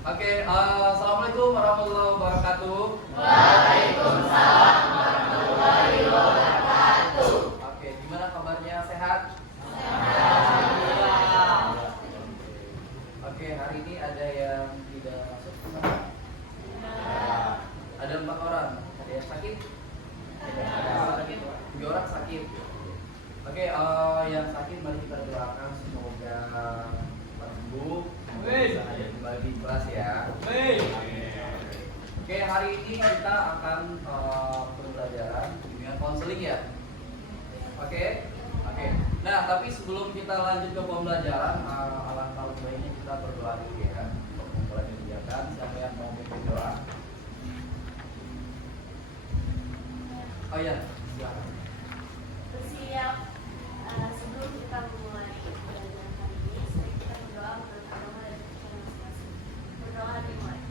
Assalamualaikum warahmatullahi wabarakatuh. Waalaikumsalam warahmatullahi wabarakatuh. Oke, gimana kabarnya? Sehat? Alhamdulillah. Oke, hari ini ada yang tidak masuk ke sana? Ada 4 orang. Ada yang sakit? Ada. 3 orang sakit. Oke, yang sakit mari kita doakan semoga sembuh. Bisa ada kembali di kelas ya. Oke, hari ini kita akan pembelajaran dengan konseling ya. Oke. Nah, tapi sebelum kita lanjut ke pembelajaran, alangkah lebih baiknya kita berdoa dulu ya untuk memulai kegiatan. Siapa yang mau memimpin doa? Oh ya, silakan. Bersiap. Sebelum kita memulai pembelajaran kali ini, kita berdoa untuk agama dan kepercayaan masing-masing. Berdoa dimulai.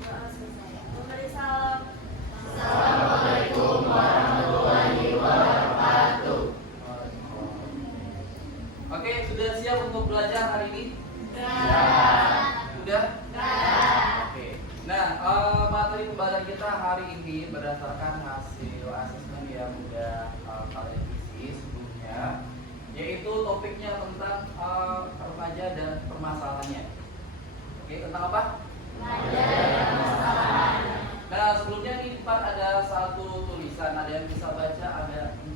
Doa selesai. Memberi salam. Assalamualaikum warahmatullahi wabarakatuh. Oke, sudah siap untuk belajar hari ini? Sudah? Oke. Nah, materi pembahasan kita hari ini berdasarkan hasil asesmen yang sudah kalian isi sebelumnya, yaitu topiknya tentang remaja dan permasalahannya. Oke, tentang apa? Nah, sebelumnya di depan ada satu tulisan, ada yang bisa baca, ada di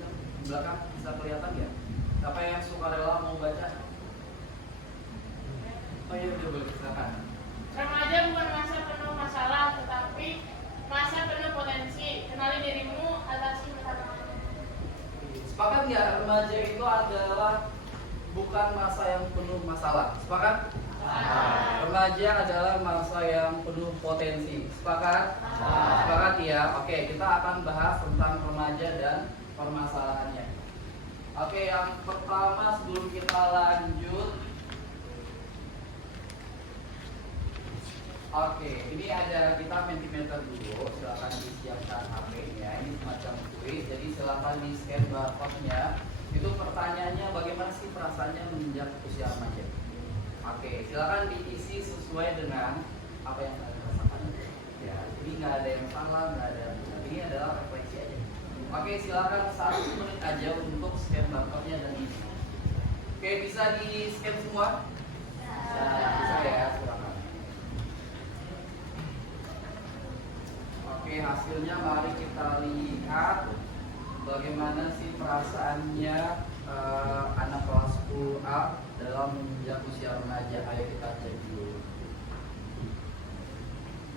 belakang bisa kelihatan ya? Siapa yang sukarela mau baca? Oh iya, udah boleh, silakan. Remaja bukan masa penuh masalah, tetapi masa penuh potensi. Kenali dirimu, atasi masalahmu. Sepakat ya, remaja itu adalah bukan masa yang penuh masalah. Sepakat? Remaja adalah masa yang penuh potensi. Sepakat? Sepakat ya. Oke, kita akan bahas tentang remaja dan permasalahannya. Oke, yang pertama sebelum kita lanjut, oke, ini ada kita Mentimeter dulu. Silakan disiapkan HP-nya. Ini semacam kuis. Jadi silakan di scan barcode-nya. Itu pertanyaannya bagaimana sih perasaannya menginjak usia remaja? Oke, silakan diisi sesuai dengan apa yang kalian rasakan. Ya, jadi nggak ada yang salah, nggak ada. Ini adalah refleksi aja. Oke, silakan 1 menit aja untuk scan barcode-nya dan isi. Oke, bisa di scan semua? Bisa ya, silakan. Oke, hasilnya mari kita lihat bagaimana sih perasaannya anak kelas 10A dalam menginjak usia remaja. Ayo kita cek dulu.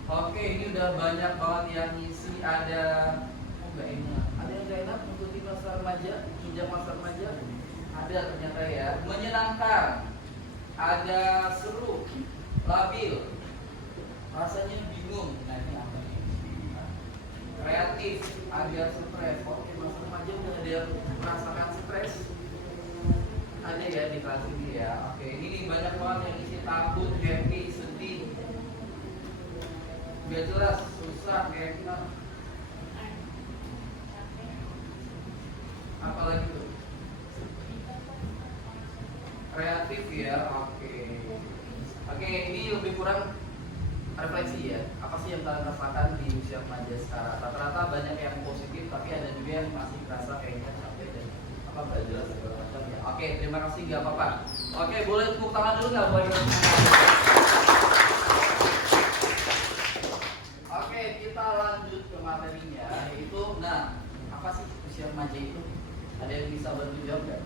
Oke, ini udah banyak banget yang ngisi. Ada nggak enak? Ada yang nggak enak mengikuti masa remaja, menginjak masa remaja? Ada ternyata ya. Menyenangkan, ada seru, labil, rasanya bingung. Nah, ini apa nih? Kreatif, agak stres. Oke, masa remaja udah ada yang merasakan stres? Ada ya di kelas ini ya. Oke, ini nih banyak banget yang isi takut, happy, sedih. Gak jelas, susah, kayak gimana? Apalagi tuh? Kreatif ya. Oke, ini lebih kurang refleksi ya. Apa sih yang kalian rasakan di usia remaja sekarang? Rata-rata banyak yang positif, tapi ada juga yang masih merasa kayaknya capek dan apa nggak jelas segala macam ya. Oke, terima kasih, nggak apa-apa. Oke, boleh tepuk tangan dulu nggak? Boleh. Oke, kita lanjut ke materinya, yaitu apa sih usia remaja itu? Ada yang bisa bantu jawab nggak?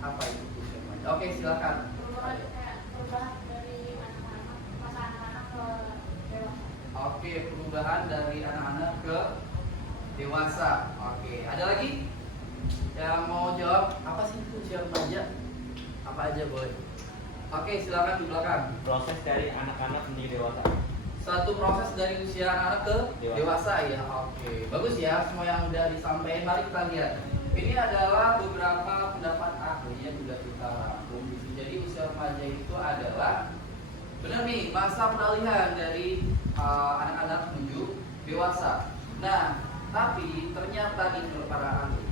Apa itu usia remaja? Oke, silakan. Perubahan dari anak-anak, masa anak-anak ke dewasa. Oke, perubahan dari anak-anak ke dewasa. Oke, ada lagi yang mau jawab apa sih itu usia remaja? Apa aja boleh. Oke, silakan di belakang. Proses dari anak-anak menjadi dewasa. Satu proses dari usia anak-anak ke Dewasa. dewasa ya. Oke, bagus ya semua yang udah disampaikan. Mari kita lihat. Ini adalah beberapa pendapat ahli yang sudah kita rangkum. Jadi usia remaja itu adalah benar nih masa peralihan dari anak-anak menuju dewasa. Nah, tapi ternyata nih menurut para ahli,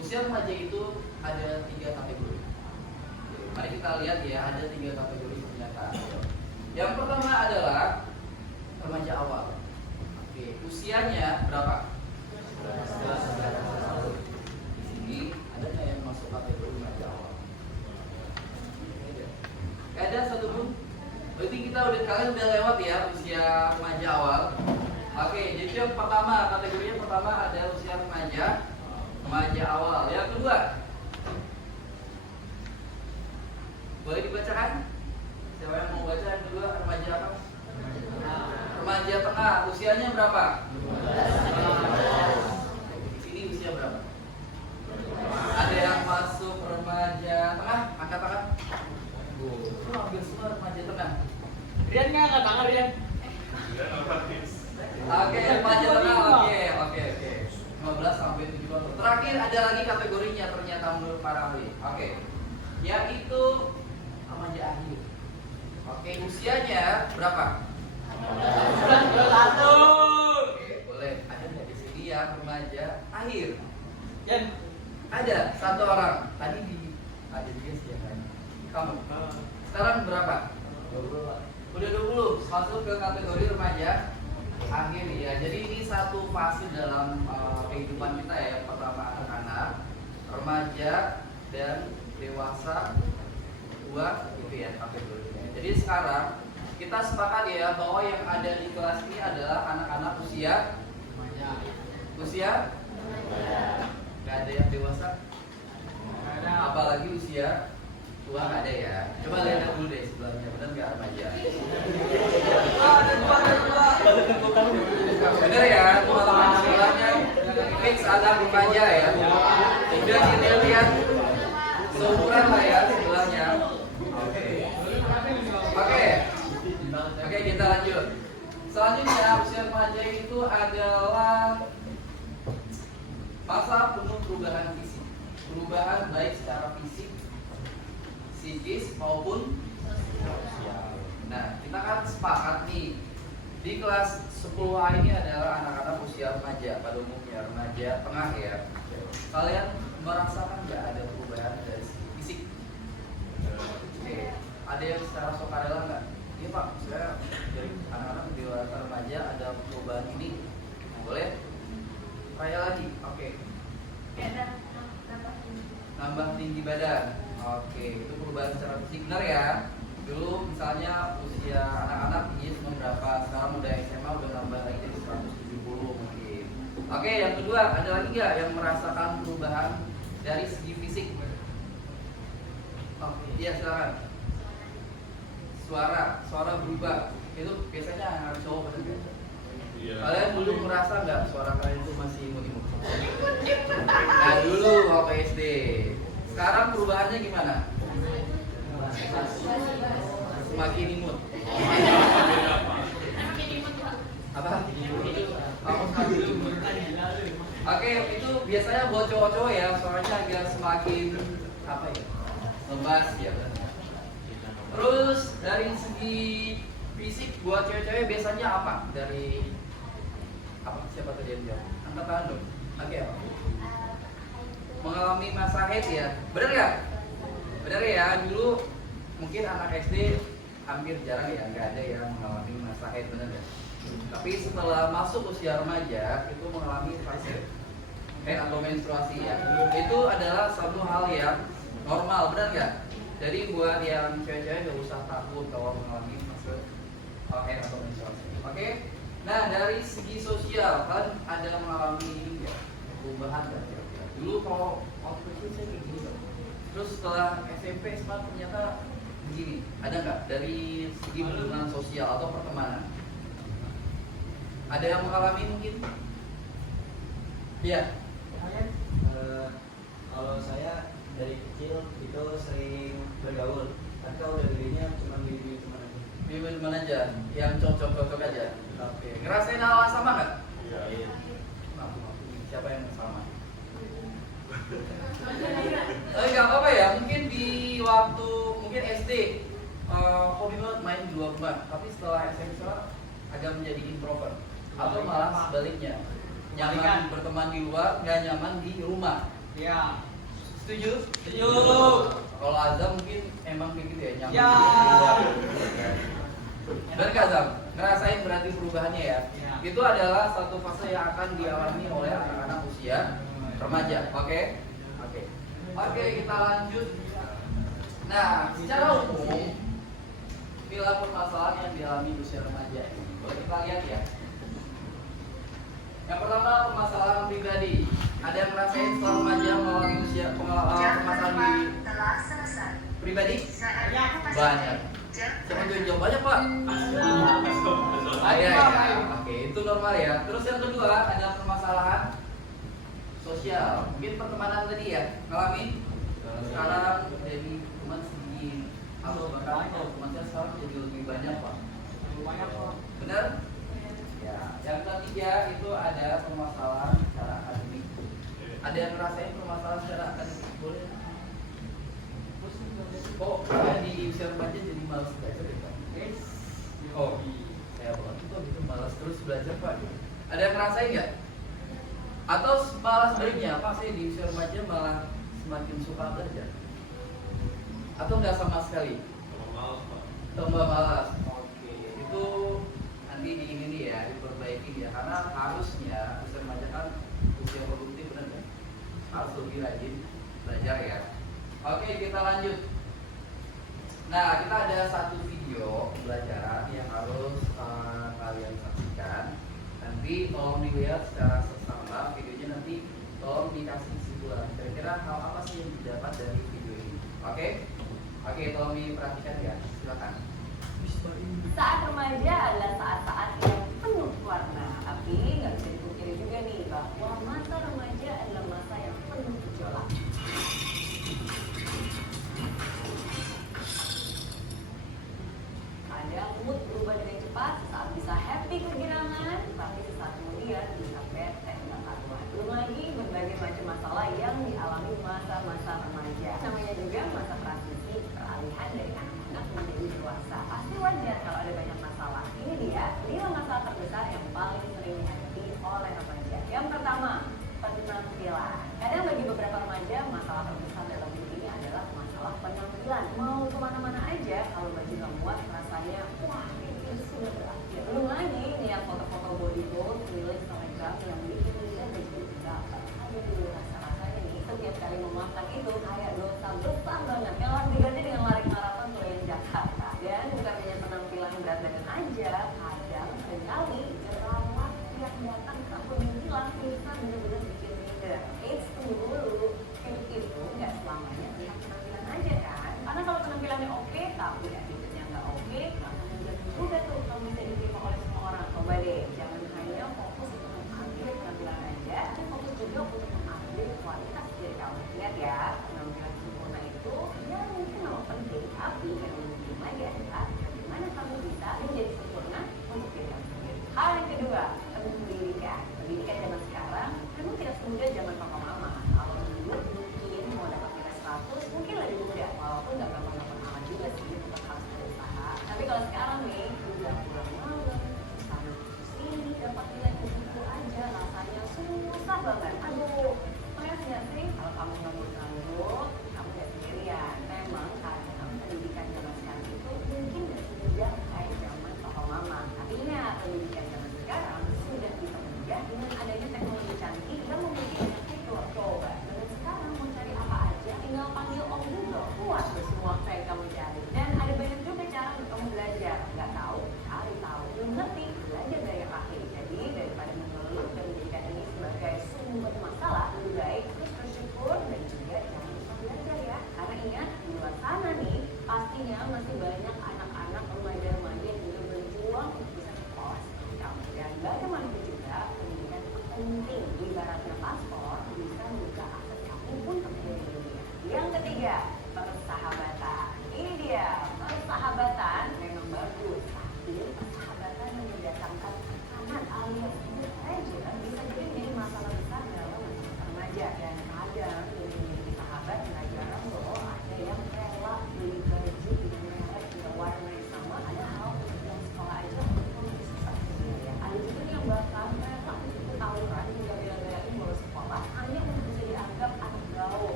usia usia remaja itu ada 3 kategori. Mari kita lihat ya, ada 3 kategori ternyata. Yang pertama adalah remaja awal. Oke, usianya berapa? Di sini ada nggak yang masuk kategori remaja awal? Gak ada satu pun. Berarti kalian udah lewat ya usia remaja awal. Oke, jadi yang pertama, kategorinya pertama ada usia remaja awal. Yang kedua, boleh dibacakan? Siapa yang mau baca yang kedua? Remaja apa? Remaja tengah. Usianya berapa? Di sini usia berapa? Ada yang masuk remaja tengah? Angkat tangan. Hampir semua remaja tengah. Rian nggak angkat tangan Rian? Oke, remaja tengah. Oke. 15 sampai 17 tahun. Terakhir ada lagi kategorinya ternyata menurut para ahli. Oke. Yaitu remaja akhir. Oke, usianya berapa? 19. Oke, boleh. Ada nggak di sini yang remaja akhir? Yan. Ada satu orang. Tadi ada dia siapa? Kamu. Sekarang berapa? 20. Udah 20. Masuk ke kategori remaja akhir ya. Jadi ini satu fase dalam kehidupan kita ya. Yang pertama anak-anak, remaja dan dewasa, dua gitu ya kategorinya. Jadi sekarang kita sepakat ya bahwa yang ada di kelas ini adalah anak-anak usia nggak ada yang dewasa, apalagi usia tua nggak ada ya. Coba lihat dulu deh sebelahnya, benar nggak remaja? Bener ya, teman-teman sebelahnya fix anak remaja ya. Udah dilihat seumuran lah ya sebelahnya. Oke, kita lanjut. Selanjutnya usia remaja itu adalah masa penuh perubahan fisik. Perubahan baik secara fisik, psikis maupun sosial. Nah, kita kan sepakat nih di kelas 10A ini adalah anak-anak usia remaja pada umumnya, remaja tengah ya. Kalian merasakan nggak ada perubahan dari segi fisik? Oke, ada yang secara sukarela nggak? Iya Pak, saya dari anak-anak di remaja ada perubahan ini. Boleh? Tanya lagi. Oke. Nambah tinggi badan. Oke, itu perubahan secara fisik benar ya. Dulu misalnya usia anak-anak ini cuma berapa, sekarang udah SMA udah nambah lagi jadi 170 mungkin. Oke, yang kedua ada lagi nggak yang merasakan perubahan dari segi fisik? Oh, iya silakan. Suara berubah. Itu biasanya anak cowok benar nggak? Iya. Kalian dulu merasa nggak suara kalian itu masih imut-imut? Nah dulu waktu SD. Sekarang perubahannya gimana? Semakin imut. Apa? Kamu semakin imut. Oke, itu biasanya buat cowok-cowok ya, suaranya agak semakin apa ya? Lembas ya kan. Terus dari segi fisik buat cewek-cewek biasanya apa? Dari apa? Siapa tadi yang jawab? Angkat tangan dong. Oke apa? Mengalami masa haid ya. Benar nggak? Benar ya. Dulu mungkin anak SD hampir jarang ya, nggak ada yang mengalami masa haid, benar ya. Tapi setelah masuk usia remaja itu mengalami fase haid atau menstruasi ya. Itu adalah satu hal yang normal, benar nggak? Jadi buat yang cewek-cewek nggak usah takut kalau mengalami fase haid atau menstruasi. Oke? Nah dari segi sosial kan ada mengalami ini ya, perubahan kan? Dulu kalau waktu kecil saya kayak gini loh. Terus setelah SMP SMA ternyata begini. Ada nggak dari segi hubungan sosial atau pertemanan? Ada yang mengalami mungkin? Iya. Kalau saya dari kecil itu sering bergaul, tapi kalau udah gedenya cuma di teman aja. Teman aja, yang cocok-cocok aja. Oke. Ngerasain hal sama nggak? Iya. Siapa yang sama? Nggak apa-apa ya. Mungkin di waktu mungkin SD hobi banget main di luar rumah, tapi setelah SMP agak menjadi introvert atau malah sebaliknya, nyaman berteman di luar, nggak nyaman di rumah. Ya. Setuju? Setuju. Kalau Azam mungkin emang kayak gitu ya, nyambung. Ya. Benar nggak Azam? Ngerasain berarti perubahannya ya? Ya. Itu adalah satu fase yang akan dialami oleh anak-anak usia remaja. Oke? Oke, kita lanjut. Nah, secara umum bila permasalahan yang dialami usia remaja, boleh kita lihat ya. Yang pertama, permasalahan pribadi. Ada yang ngerasain setelah remaja mengalami usia permasalahan di pribadi? Banyak. Siapa tuh yang jawab banyak, Pak? Ya. Oke, itu normal ya. Terus yang kedua ada permasalahan sosial. Mungkin pertemanan tadi ya, ngalamin. Sekarang jadi teman sedikit. Atau bahkan teman sekarang jadi lebih banyak, Pak. Banyak kok. Benar? Ya. Yang ketiga itu ada permasalahan secara akademik. Ada yang ngerasain permasalahan secara akademik? Boleh? Kok saya di usia remaja jadi malas belajar ya, Pak? Oh, saya bilang itu gitu malas terus belajar, Pak. Ada yang ngerasain nggak? Atau malah sebaliknya, Pak, saya di usia remaja malah semakin suka belajar? Atau nggak sama sekali? Tambah malas. Oke, itu nanti di ini nih ya, diperbaiki ya. Karena harusnya usia remaja kan usia produktif, benar nggak? Harus lebih rajin belajar ya. Oke, kita lanjut. Nah, kita ada satu video pembelajaran yang harus kalian saksikan. Nanti tolong dilihat secara seksama videonya, nanti tolong dikasih kesimpulan. Kira-kira hal apa sih yang didapat dari video ini? Oke, tolong diperhatikan ya. Silakan. Saat remaja adalah saat-saat yang penuh warna. Tapi nggak bisa dipungkiri juga nih bahwa masa remaja adalah masa yang penuh gejolak. Kadang mood berubah dengan cepat, saat bisa happy kegirangan, tapi sesaat kemudian bisa bete dan karuan. Belum lagi berbagai macam masalah yang dialami masa-masa remaja. Namanya juga masa transisi, peralihan dari anak-anak menjadi dewasa. Pasti wajar kalau ada banyak masalah. Ini dia 5 masalah terbesar yang paling sering dihadapi oleh remaja. Yang pertama, penampilan. Kadang bagi beberapa remaja, masalah terbesar dalam hidup ini adalah masalah penampilan. Mau kemana-mana aja, kalau baju nggak muat, rasanya wah itu sudah berakhir. Belum lagi niat foto-foto body goals milik Instagram yang bikin dia baju berapa. Aduh dulu rasa-rasanya nih, setiap kali memakan itu kayak dosa besar banget. Yang harus diganti dengan lari maraton keliling Jakarta. Dan bukan hanya penampilan berat badan aja, kadang seringkali jerawat yang datang kamu hilang bisa benar-benar bikin minder. Tunggu dulu, hidup itu nggak selamanya lihat penampilan aja kan. Karena kalau penampilannya oke, tapi attitude-nya nggak oke, maka belum juga tuh kamu bisa diterima oleh semua orang. Coba deh, jangan hanya fokus untuk mengupgrade penampilan aja, tapi fokus juga untuk mengupgrade kualitas diri kamu. Lihat ya, penampilan sempurna itu ya mungkin memang penting, tapi yang lebih penting lagi adalah bagaimana kamu bisa menjadi sempurna untuk diri kamu sendiri. Hal yang kedua, pendidikan. Pendidikan zaman sekarang memang tidak semudah zaman papa mama. Kalau dulu mungkin mau dapat nilai 100 mungkin lebih mudah, walaupun nggak gampang-gampang amat juga sih, tetap harus berusaha. Tapi kalau sekarang nih, udah pulang malam, sana sini dapat nilai segitu aja, rasanya susah banget. Aduh, stres nggak sih? Kalau kamu nggak mau terlalu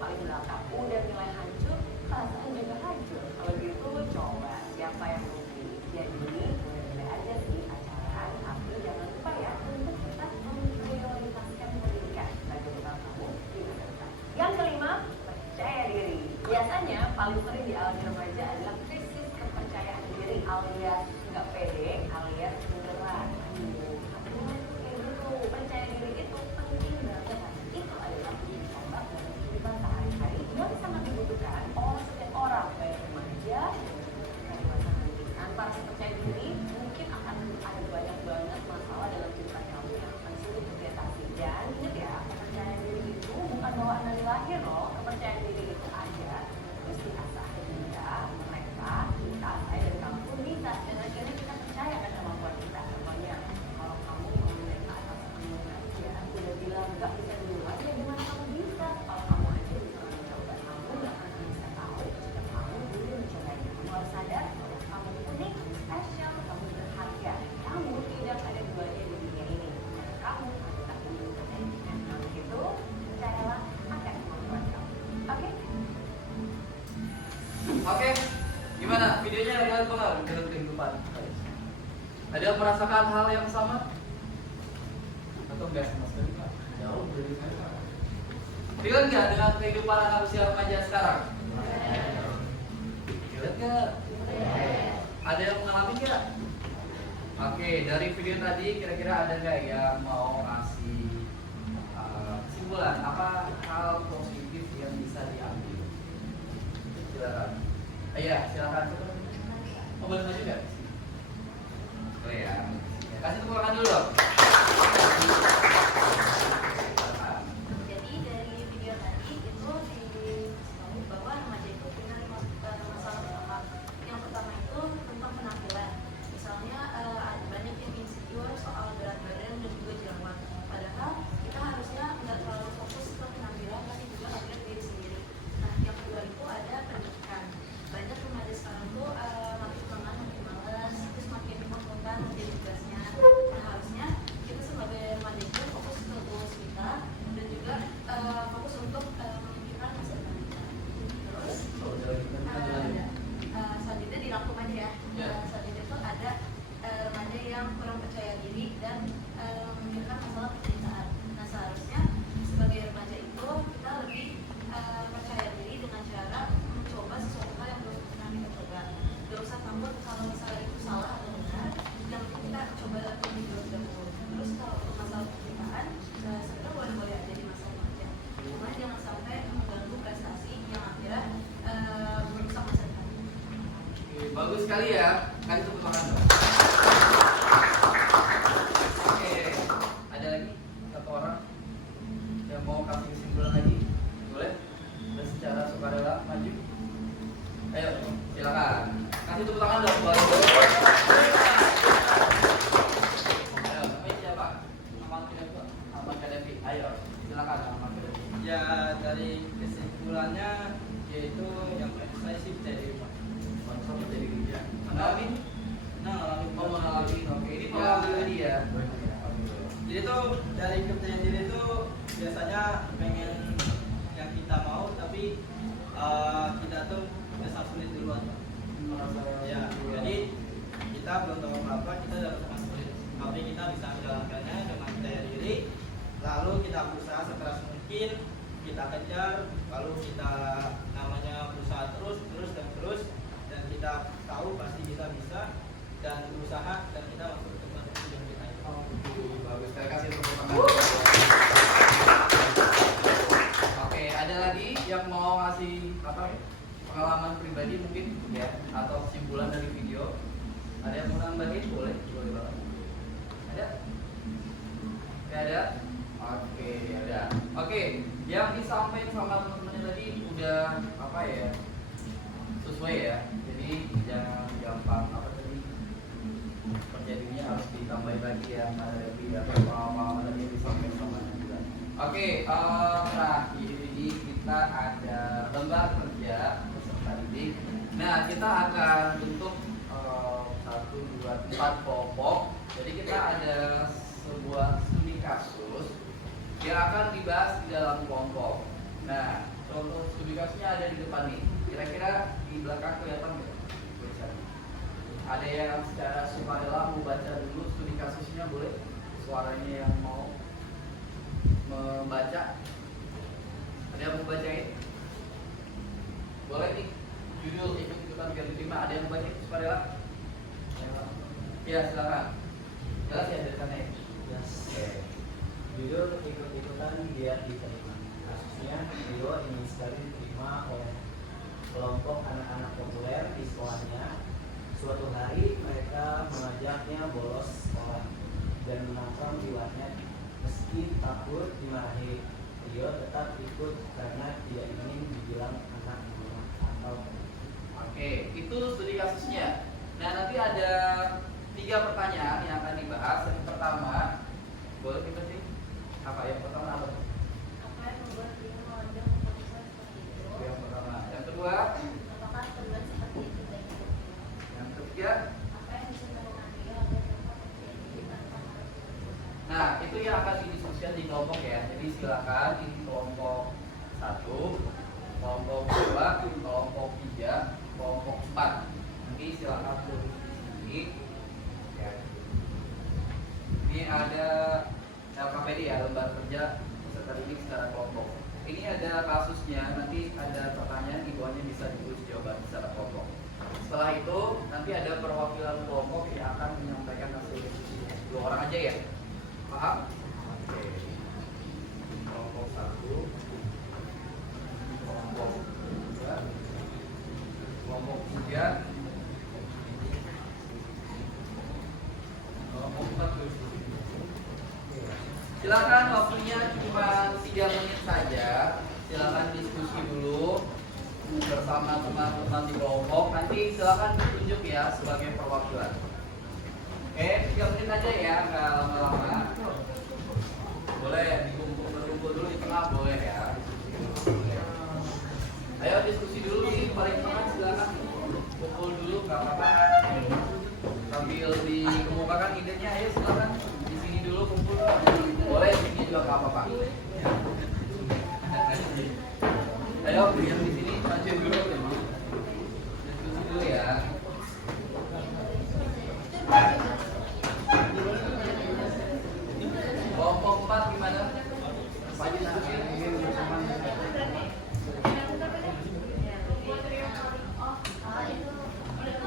paling belakang. Udah nilai hancur, perasaan juga hancur. Kalau gitu coba siapa yang rugi? Jadi boleh-boleh aja sih acara, tapi jangan lupa ya untuk tetap memprioritaskan pendidikan bagi bekal kamu di masa depan. Yang kelima, percaya diri. Biasanya paling sering dialami remaja adalah krisis kepercayaan diri alias nggak pede alias munduran. Kayak gitu. Percaya diri itu penting banget. Itu adalah kunci tombak dalam kehidupan sehari-hari yang sangat dibutuhkan oleh setiap orang, baik remaja dan dewasa nanti. Tanpa rasa percaya diri, mungkin akan ada banyak banget masalah dalam kehidupan kamu yang akan sulit diatasi. Dan ingat ya, kepercayaan diri itu bukan bawaan dari lahir loh. Kepercayaan diri itu ada terus diasah juga mereka, kita, saya dan kamu pun bisa. Dan akhirnya kita percaya kan kemampuan kita. Contohnya, kalau kamu mau naik ke atas gunung aja, udah bilang gak bisa duluan, ya gimana kamu bisa? Kalau kamu aja bisa mencoba, kamu gak akan bisa tahu jika kamu belum mencobanya. Kamu harus sadar bahwa kamu unik, spesial, kamu berharga. Kamu tidak ada duanya di dunia ini. Dan kamu adalah unggul dan kalau gitu, percayalah akan kemampuan kamu. Oke? Oke, gimana? Videonya relate banget dalam kehidupan. Ada yang merasakan hal yang sama? Atau enggak sama sekali? Pak? Jauh dari saya. Relate nggak dengan kehidupan anak usia remaja sekarang? Relate nggak? Ada yang mengalami nggak? Oke, dari video tadi kira-kira ada nggak yang mau ngasih kesimpulan apa hal positif yang bisa diambil? Silakan. Iya, silakan. Oh, boleh maju nggak? Oh ya. Kasih tepuk tangan dulu dong. Silakan. Jadi dari video tadi itu diketahui bahwa remaja itu punya masalah utama. Yang pertama itu tentang penampilan. Misalnya ada banyak yang insecure soal berat badan dan juga jerawat. Padahal kita harusnya nggak terlalu fokus ke penampilan, tapi juga upgrade diri sendiri. Nah, yang kedua itu ada pendidikan. Banyak remaja sekarang tuh makin lama makin malas, terus makin spontan menjadi tugasnya. Nah, harusnya kita sebagai remaja itu fokus ke goals kita dan juga fokus untuk memikirkan masa depan kita. Terus selanjutnya dirangkum aja ya. Selanjutnya itu ada remaja yang kurang percaya diri dan memikirkan masalah percintaan. Nah, seharusnya sebagai remaja itu kita lebih percaya diri dengan cara mencoba sesuatu hal yang belum pernah kita coba. Gak usah takut kalau misalnya itu salah atau benar, yang penting kita coba lebih dulu. Terus kalau untuk masalah percintaan, sebenarnya boleh-boleh aja di masa remaja. Cuma jangan sampai mengganggu prestasi yang akhirnya merusak masa depan. Oke, bagus sekali ya. Kasih tepuk tangan dong. Oke, ada lagi satu orang yang mau kasih kesimpulan lagi? Boleh? Dan secara sukarela maju. Ayo, silakan. Kasih tepuk tangan dong buat. Ayo, namanya siapa? Ahmad Kadevi. Ayo, silakan Ahmad Kadevi. Ya dari kesimpulannya yaitu yang saya sih percaya diri Pak. Sama jadi kerja. Mengalami? Nah, Oh, mengalami. Oke, ini pengalaman tadi ya. jadi tuh dari kepercayaan diri itu biasanya pengen yang kita mau tapi kita tuh merasa sulit duluan Pak. Ya, jadi kita belum tahu apa kita udah bersama sulit tapi kita bisa menjalankannya dengan percaya diri lalu kita berusaha sekeras mungkin kita kejar lalu kita namanya berusaha terus dan kita tahu pasti bisa dan berusaha dan kita masuk ke tempat tujuan kita itu. Bagus, saya kasih tepuk tangan. Oke, ada lagi yang mau ngasih apa ya? Pengalaman pribadi mungkin ya atau kesimpulan dari video. Ada yang mau nambahin? Boleh banget. Ada? Ada? Oke, ada. Oke, yang disampaikan sama teman-teman tadi udah apa ya? Sesuai ya. Jadi jangan gampang apa tadi? Percaya dirinya harus ditambahin lagi ya. Ada lagi apa pengalaman tadi yang disampaikan sama juga. Oke, terakhir ini kita ada lembar kerja peserta didik. Nah, kita akan bentuk 1, 2, 4 kelompok. Jadi kita ada sebuah studi kasus yang akan dibahas di dalam kelompok. Nah, contoh studi kasusnya ada di depan nih. Kira-kira di belakang kelihatan nggak tulisannya? Ada yang secara sukarela mau baca dulu studi kasusnya, boleh? Suaranya yang mau membaca? Ada yang mau bacain? Boleh nih, judul ikut-ikutan biar diterima. Ada yang mau baca sukarela? Ya, silakan. Jelas ya dari sana ya? Yes. Judul ikut-ikutan biar diterima. Kasusnya Rio ingin sekali diterima oleh kelompok anak-anak populer di sekolahnya. Suatu hari mereka mengajaknya bolos sekolah dan menongkrong di warnet. Meski takut dimarahi, Rio tetap ikut karena tidak ingin dibilang anak gunung atau. Oke, itu studi kasusnya. Nah, nanti ada 3 pertanyaan yang akan dibahas. Yang pertama, boleh kita sih? Apa yang pertama apa? Apa yang membuat dia mengambil keputusan seperti itu? Yang pertama. Yang kedua, Apakah tujuan seperti itu dan yang ketiga. apa yang bisa melakukan dia agar dapat menjadi tanpa harus berkeputusan? Nah, itu yang akan didiskusikan di kelompok ya. Jadi silakan ini kelompok 1, kelompok 2, kelompok 3, kelompok 4. Nanti silakan tulis di sini. Ya. Ini ada LKPD ya, lembar kerja peserta didik secara kelompok. Ini ada kasusnya, nanti ada pertanyaan, di bawahnya bisa ditulis jawaban secara kelompok. Setelah itu, nanti ada perwakilan kelompok yang akan menyampaikan hasil diskusinya. 2 orang aja ya? Paham? Oke. Kelompok 1, kelompok 2, kelompok 3, kelompok 4 tulis di sini. Silakan, waktunya cuma 3 menit saja. Silakan diskusi dulu bersama teman-teman di kelompok. Nanti silakan ditunjuk ya sebagai perwakilan. Oke, 3 menit aja ya, nggak lama-lama. Boleh berkumpul dulu di tengah, boleh ya. Ayo diskusi dulu nih, paling tengah silakan kumpul dulu, nggak apa-apa. Sambil dikemukakan idenya, ayo silakan di sini dulu kumpul. Boleh di sini juga nggak apa-apa. Ayo yang di sini maju dulu, diskusi dulu ya. Kelompok 4 gimana? Maju diskusi.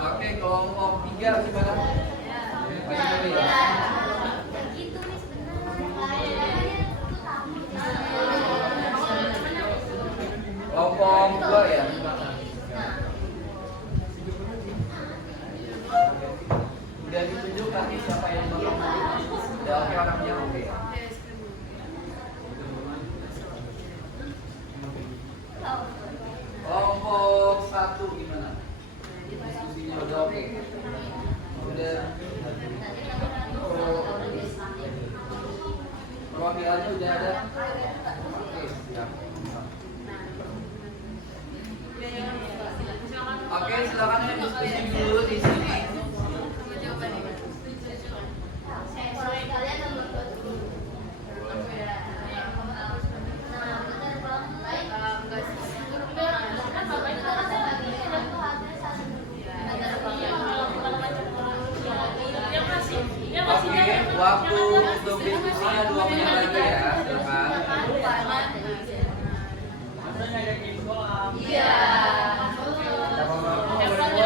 Oke, kelompok 3 gimana? Maju dulu ya. Kelompok 2 ya. Udah ditunjuk nanti siapa yang bakal maju. Udah oke orangnya, oke. Kelompok 1 gimana? Diskusinya udah oke. Udah. Perwakilannya udah ada. Oke, siap. Oke, silakan ya diskusi dulu di sini. Oke, waktu untuk diskusinya 2 menit lagi ya, silakan. Iya. Iya,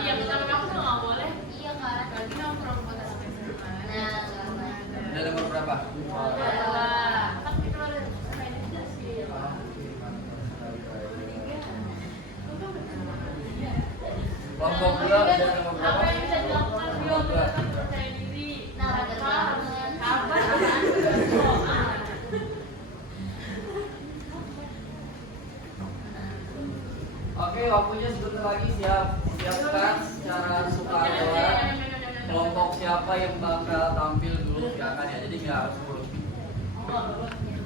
Iya, pertama kamu tuh nggak boleh. Iya kan? Berarti nongkrong buat sampai SMA. Nah, Udah nomor berapa? Kan itu ada manajer sih. Kelompok 2 udah nomor berapa? Apa yang bisa dilakukan Rio biar tetap percaya diri? Kabar Oke, waktunya sebentar lagi siapkan secara sukarela. Kelompok siapa yang bakal tampil dulu silakan ya. Jadi nggak harus urut.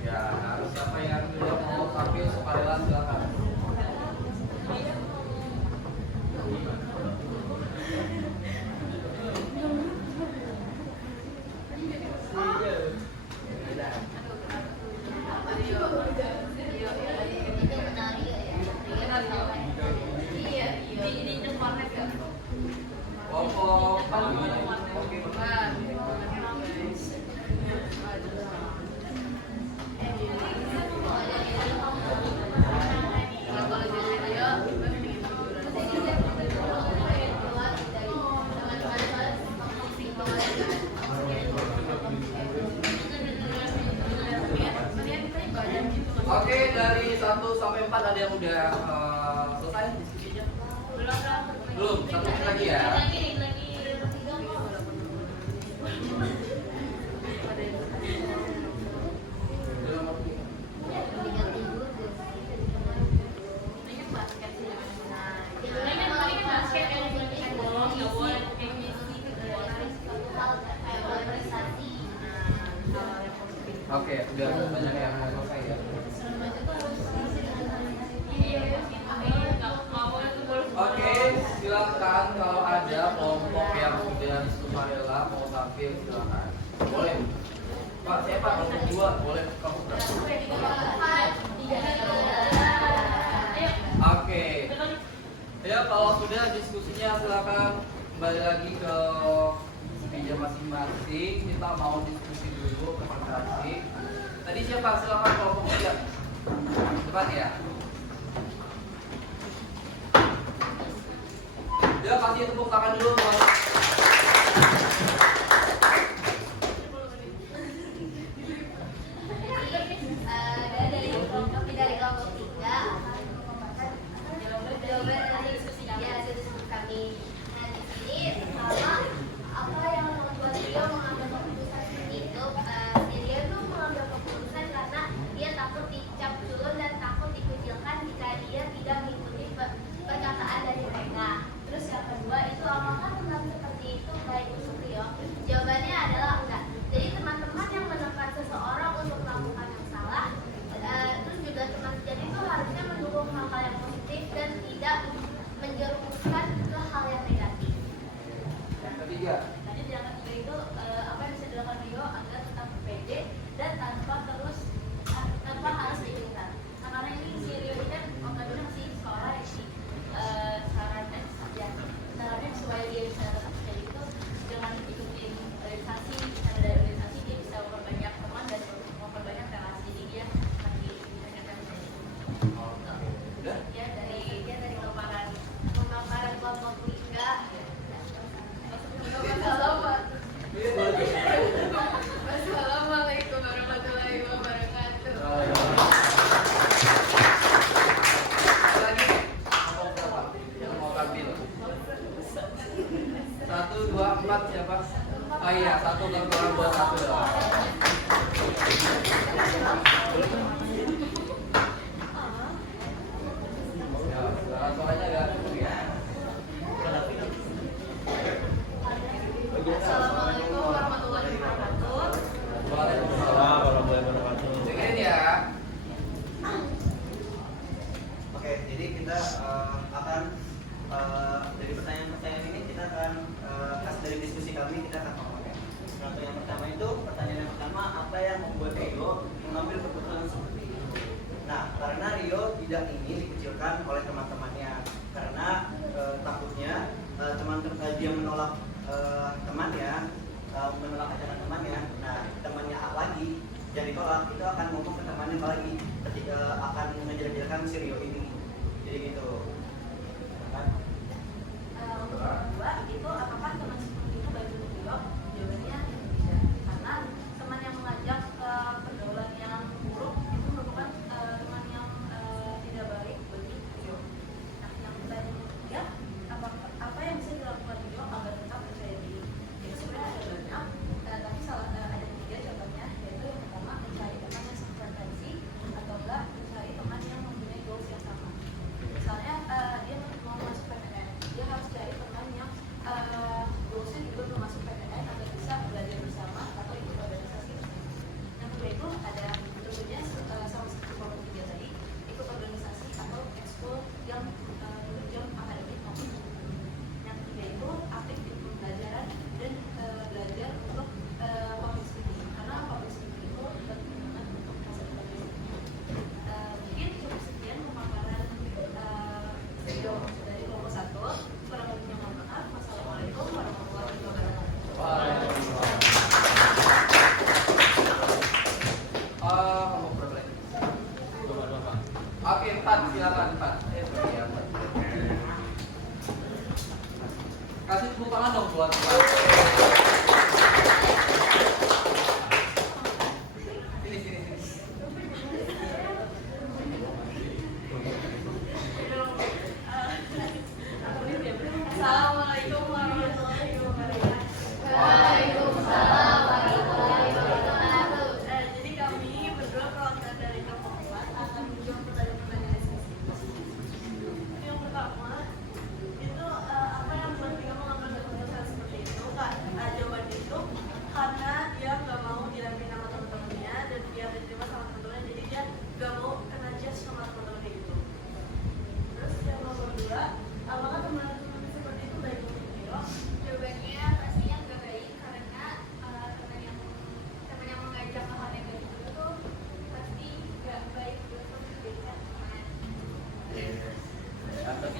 Ya, harus siapa yang mau tampil sukarela silakan. Iya. dari 1 sampai 4 ada yang udah selesai diskusinya? Belum, 1 menit lagi ya. Oke, udah banyak yang selesai ya. Oke, silakan kalau ada kelompok yang sudah sukarela mau tampil silakan. Boleh. Pak, siapa? Kelompok 2 boleh kamu. Oke. Ya, kalau sudah diskusinya silakan kembali lagi ke meja masing-masing. Kita mau diskusi dulu presentasi. Tadi siapa? Silakan kelompok 3. Cepat ya. Ya, kasih tepuk tangan dulu buat dari kelompok 3 jawaban dari diskusinya hasil diskusi kami. Nah, di sini pertama apa yang membuat Rio mengambil keputusan seperti itu? Rio tuh mengambil keputusan karena dia takut dicap culun dan takut dikucilkan jika dia tidak mengikuti perkataan dari mereka. Terus yang kedua itu apakah teman seperti itu baik untuk Rio? Jawabannya adalah enggak. Jadi teman-teman yang menekan seseorang untuk melakukan yang salah, terus juga teman jadi itu harusnya mendukung hal-hal yang positif dan tidak menjerumuskan ke hal yang negatif. yang ketiga. Lanjut yang ketiga itu apa yang bisa dilakukan Rio agar tetap pede dan tanpa harus diingat. Nah, karena ini si Rio ini kan notabene masih sekolah ya sih. Sarannya supaya dia bisa tetap jadi itu dengan ikutin organisasi, karena dari organisasi dia bisa memperbanyak teman dan memperbanyak relasi, jadi dia makin meningkatkan Udah? dia dari pemaparan kelompok 3. Wassalamualaikum warahmatullahi wabarakatuh. Lagi kelompok berapa? Yang mau tampil? 1, 2, 4 siapa? Oh iya, 1 kurang buat 1 doang. Ya, suaranya agak kecil ya. Assalamualaikum warahmatullahi wabarakatuh. Waalaikumsalam warahmatullahi wabarakatuh. Dengerin ya. Oke, jadi kita akan dari pertanyaan-pertanyaan ini kita akan khas dari diskusi kami kita akan memakai. Contoh yang pertama itu pertanyaan yang pertama, apa yang membuat Rio mengambil keputusan seperti itu? Nah, karena Rio tidak ingin dikucilkan oleh teman-temannya, karena takutnya teman-teman dia menolak temannya, menolak ajaran temannya. Nah, temannya lagi yang ditolak itu akan ngomong ke temannya lagi ketika akan menjelek-jelekan si Rio ini. Jadi gitu. Kan? Untuk yang kedua itu apakah teman seperti itu baik untuk Rio? Jawabannya tidak, karena teman yang mengajak ke pergaulan yang buruk itu merupakan teman yang tidak baik bagi Rio. Nah, yang pertanyaan ketiga, apa yang bisa dilakukan Rio agar tetap percaya diri? Itu sebenarnya ada banyak, tapi ada 3 contohnya, yaitu yang pertama mencari teman yang sefrekuensi atau enggak mencari teman yang mempunyai goals yang sama. Misalnya dia mau masuk PTN, dia harus cari teman yang goalsnya juga belum masuk PTN agar bisa belajar bersama atau ikut organisasi. Yang kedua itu ada tentunya sama seperti kelompok 3 tadi, ikut organisasi atau ekskul yang berjam akademik maupun umum. Yang ketiga itu aktif di pembelajaran dan belajar untuk public speaking, karena public speaking itu penting banget untuk masa depan kita. Mungkin cukup sekian pemaparan video dari kelompok 1. Kurang lebihnya mohon maaf. Wassalamualaikum warahmatullahi wabarakatuh. Waalaikumsalam. Kamu berapa lagi? Oke, 4 silakan 4. Ya, 4. Kasih tepuk tangan dong buat 4. Sini.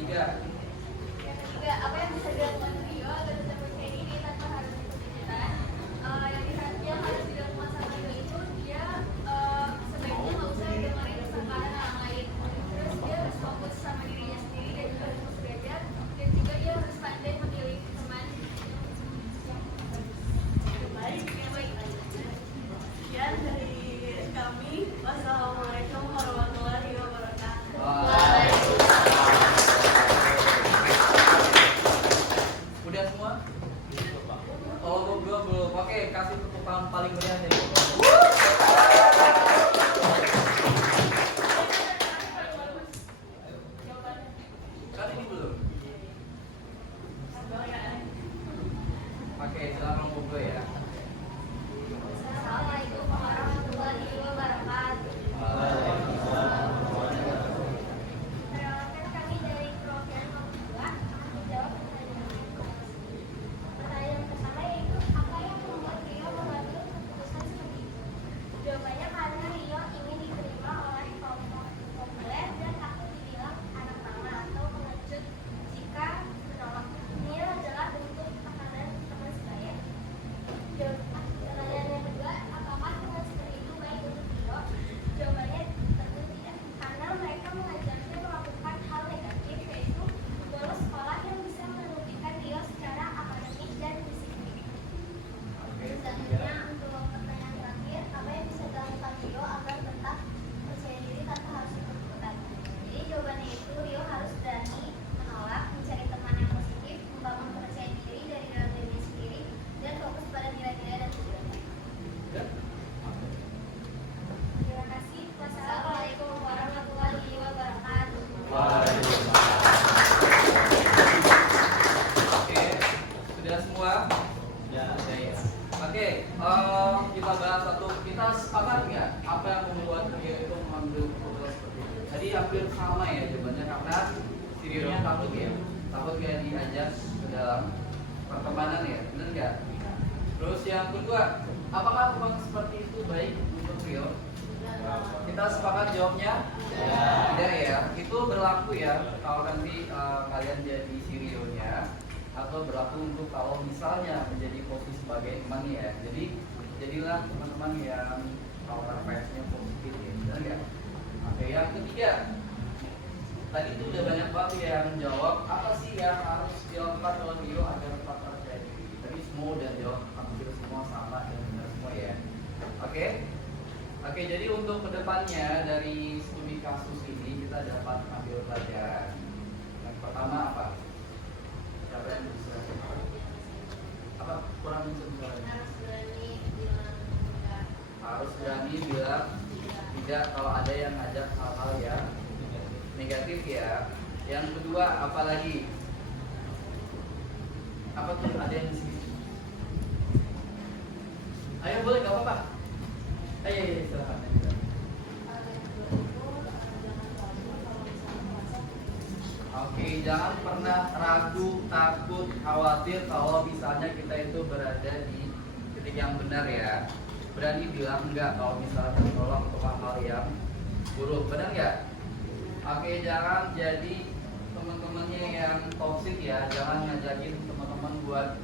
ketiga. Yang ketiga, apa yang bisa dilakukan Rio agar tetap percaya diri tanpa harus ikut kejutan? Yang harus dilakukan sama Rio itu dia sebaiknya nggak usah dengerin sangkaan orang lain. Terus dia harus fokus sama dirinya sendiri dan juga harus belajar, dan juga dia harus pandai memilih teman yang baik. Sekian dari kami. Wassalamualaikum warahmatullahi wabarakatuh. Udah semua? Oh, belum. Oke, kasih tepuk tangan paling meriah dari kan ini belum. Oke, silakan ngobrol ya. Assalamualaikum warahmatullahi wabarakatuh. Perkenalkan kami dari program nomor 2 akan menjawab pertanyaan informasi. Pertanyaan pertama yaitu apa yang membuat Rio mengambil keputusan seperti itu? Jawabannya karena Rio ingin diterima oleh kelompok populer dan takut dibilang anak mama atau pengecut jika menolak. Ini adalah bentuk tekanan teman sebaya. Pertanyaan yang kedua, apakah teman seperti itu baik untuk Rio? Jawabannya tentu tidak, karena mereka mengajarnya melakukan hal negatif, yaitu bolos sekolah yang bisa merugikan Rio secara akademik dan fisik. Selanjutnya, untuk pertanyaan terakhir, apa yang bisa dilakukan Rio agar tetap percaya diri tanpa harus ikut-ikutan? Jadi jawabannya itu Rio harus berani menolak, mencari teman yang positif, membangun kepercayaan diri dari dalam dirinya sendiri, dan fokus pada nilai-nilai dan tujuannya. Terima kasih. Wassalamualaikum warahmatullahi wabarakatuh. Oke, sudah semua? Ya. Ya. Oke, kita bahas satu. Kita sepakat nggak apa yang membuat Rio itu mengambil keputusan seperti itu? Tadi hampir sama ya jawabannya, karena si Rio takut ya, takut kayak diajak ke dalam pertemanan ya, benar nggak? Terus yang kedua, apakah memang seperti itu baik untuk Rio? Kita sepakat jawabnya? Tidak ya. Itu berlaku ya kalau nanti kalian jadi si Rio-nya, atau berlaku untuk kalau misalnya menjadi posisi sebagai teman ya. Jadi jadilah teman-teman yang aura vibes-nya positif ya, benar nggak? Oke, yang ketiga, tadi itu udah banyak banget yang menjawab apa sih yang harus dilakukan oleh Rio agar tetap percaya diri. Tadi semua udah jawab, hampir semua sama dan benar semua ya. Oke, jadi untuk kedepannya dari studi kasus ini kita dapat ambil pelajaran. Yang pertama apa? Siapa yang bisa? Apa kurang bisa? Harus berani bilang enggak. Harus berani bilang tidak kalau ada yang ngajak hal-hal yang negatif ya. Yang kedua apa lagi? Apa tuh, ada yang di sini? Ayo boleh, nggak apa-apa. Ayo silakan. Oke, jangan pernah ragu, takut, khawatir kalau misalnya kita itu berada di titik yang benar ya. Berani bilang enggak kalau misalnya menolak untuk hal yang buruk, benar nggak? Oke, jangan jadi teman-temannya yang toksik ya. Jangan ngajakin teman-teman buat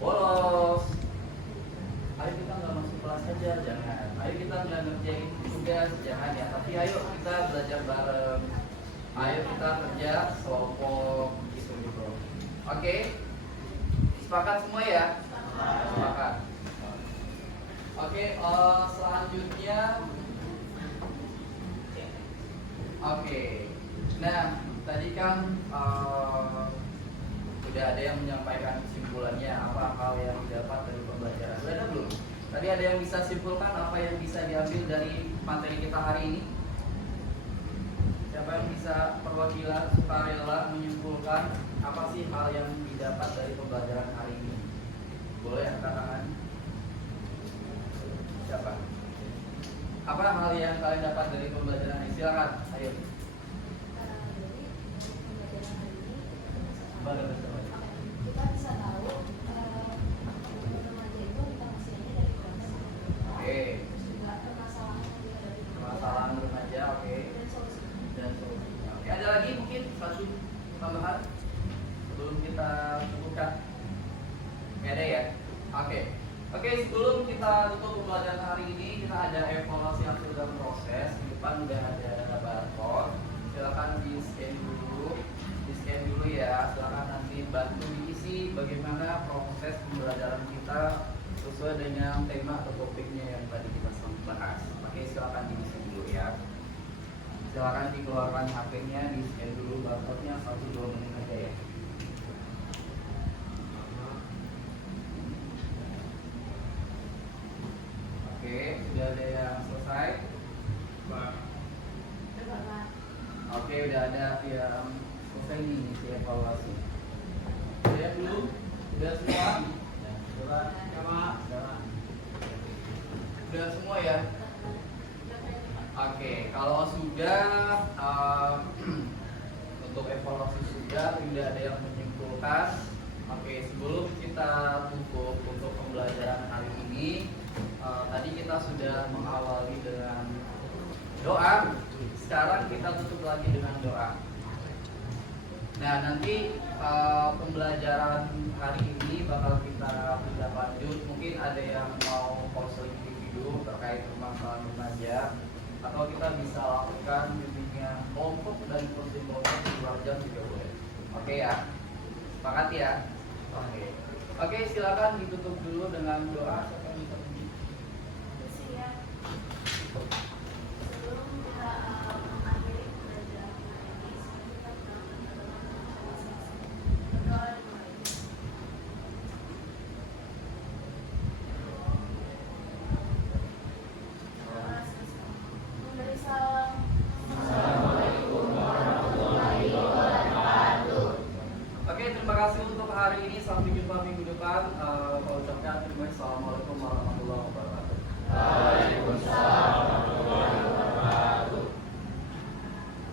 bolos. Ayo kita nggak masuk kelas saja, jangan. Ayo kita nggak ngerjain tugas, jangan ya. Tapi ayo kita belajar bareng. Ayo kita kerja kelompok gitu. Oke, sepakat semua ya? Sepakat. Oke, selanjutnya. Oke, nah tadi kan udah ada yang menyampaikan kesimpulannya apa hal yang didapat dari pembelajaran. Sudah ada belum? Tadi ada yang bisa simpulkan apa yang bisa diambil dari materi kita hari ini? Siapa yang bisa perwakilan sukarela menyimpulkan apa sih hal yang didapat dari pembelajaran hari ini? Boleh angkat tangan? Siapa? Apa hal yang kalian dapat dari pembelajaran ini? Silakan, ayo. Kita bisa tahu remaja itu informasinya dari proses Oke. terus juga permasalahan yang dihadapi Permasalahan remaja, oke. dan solusi. Dan solusinya. Oke, ada lagi mungkin satu tambahan sebelum kita cukupkan? Nggak ada ya? Oke, sebelum kita tutup pembelajaran hari ini, kita ada evaluasi hasil dalam proses. Di depan udah ada barcode. Silakan di scan dulu ya. Silakan nanti bantu diisi bagaimana proses pembelajaran kita sesuai dengan tema atau topiknya yang tadi kita bahas. Oke, silakan diisi dulu ya. Silakan dikeluarkan HP-nya, di scan dulu barcode-nya 1-2 menit aja ya. Oke, sudah ada yang selesai? Oke, udah ada yang selesai nih si evaluasi. Udah yang belum? Udah semua? Udah semua ya? Oke, kalau sudah untuk evaluasi sudah, tidak ada yang menyimpulkan. Oke, sebelum kita tutup untuk pembelajaran hari ini, tadi kita sudah mengawali dengan doa. Sekarang kita tutup lagi dengan doa. Nah, nanti pembelajaran hari ini bakal kita tindak lanjut. Mungkin ada yang mau konseling individu terkait permasalahan remaja, atau kita bisa lakukan bimbingan kelompok dan coaching kelompok di luar jam juga boleh. Oke ya, sepakat ya. Oke, silakan ditutup dulu dengan doa. Siapa yang minta? Siap.